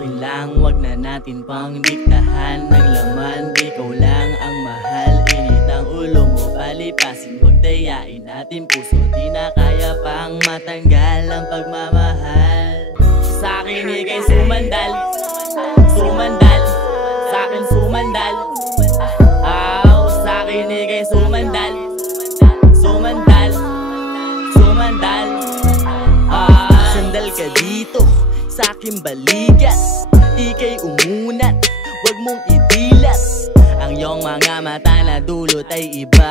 akin lang, wag na natin pang diktahan ng laman. Ikaw lang ang mahal, init ang ulo mo palipasin, wag dayain natin puso. Di na kaya pang matanggal ang pagmamahal. Sa akin ika'y sumandal, sumandal, sa akin sumandal. Sa akin ika'y sumandal, sumandal, sumandal. Sandal ka dito sa aking balikat, ika'y umunat, wag mong idilat. Ang iyong mga mata na dulot ay iba.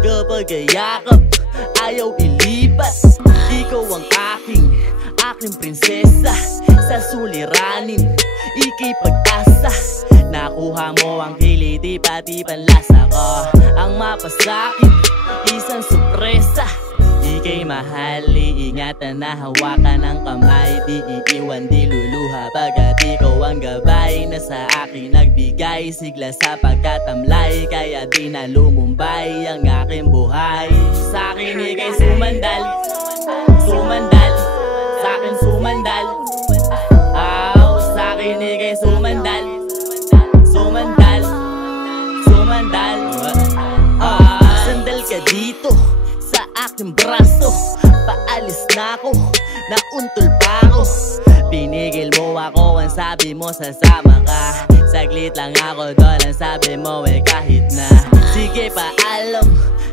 Kapag kayakap, ayaw ilipat. Ikaw ang aking prinsesa. Sa suliranin, ika'y pag-asa. Nakuha mo ang kiliti pati panlasa ko. Ang mapasakin, isang sorpresa. Ika'y mahal, iingatan na hawakan ng kamay. Di iiwan, di luluha pagkat ikaw ang gabay na sa akin nagbigay sigla sa pagkatamlay. Kaya di na lumumbay ang aking buhay. Sa akin ika'y sumandal, sumandal, sa akin sumandal. Sa akin ika'y sumandal, sumandal, sumandal. Sandal ka dito sa aking braso, paalis na ako, nauntol pa ako. Pinigil mo ako, ang sabi mo sasama ka. Saglit lang ako doon, ang sabi mo kahit na. Sige paalam,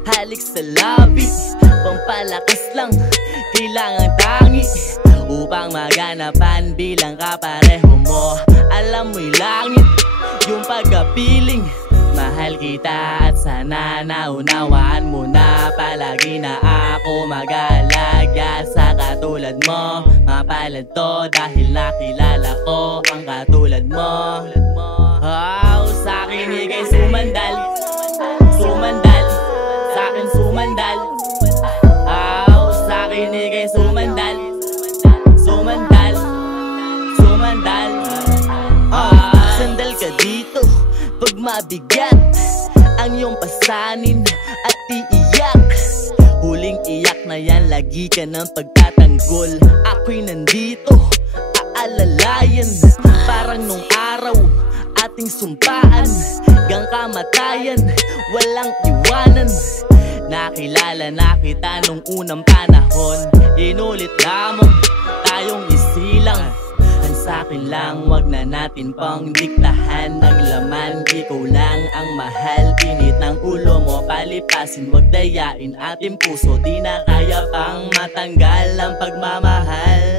halik sa labi, pampalakas lang, kailangan tangi upang maganapan bilang kapareho mo. Alam mo'y langit, yung pagkapiling. Mahal kita at sana naunawaan mo na palagi na ako mag-aalaga sa katulad mo. Mapalad to dahil nakilala ko ang katulad mo. Sa akin ika'y sumandal, sumandal, sa akin sumandal. Sa akin ika'y sumandal, sumandal, sumandal. Sandal ka dito pag mabigat ang iyong pasanin at iiyak. Huling iyak na yan, lagi ka ng pagtatanggol. Ako'y nandito, aalalayan. Parang nung araw, ating sumpaan. Hanggang kamatayan, walang iwanan. Nakilala na kita nung unang panahon. Inulit lamang, tayong isilang. Sa'kin lang, wag na natin pang diktahan ng laman. Ikaw lang ang mahal, init ng ulo mo palipasin, wag dayain ating puso. Di na kaya pang matanggal ang pagmamahal.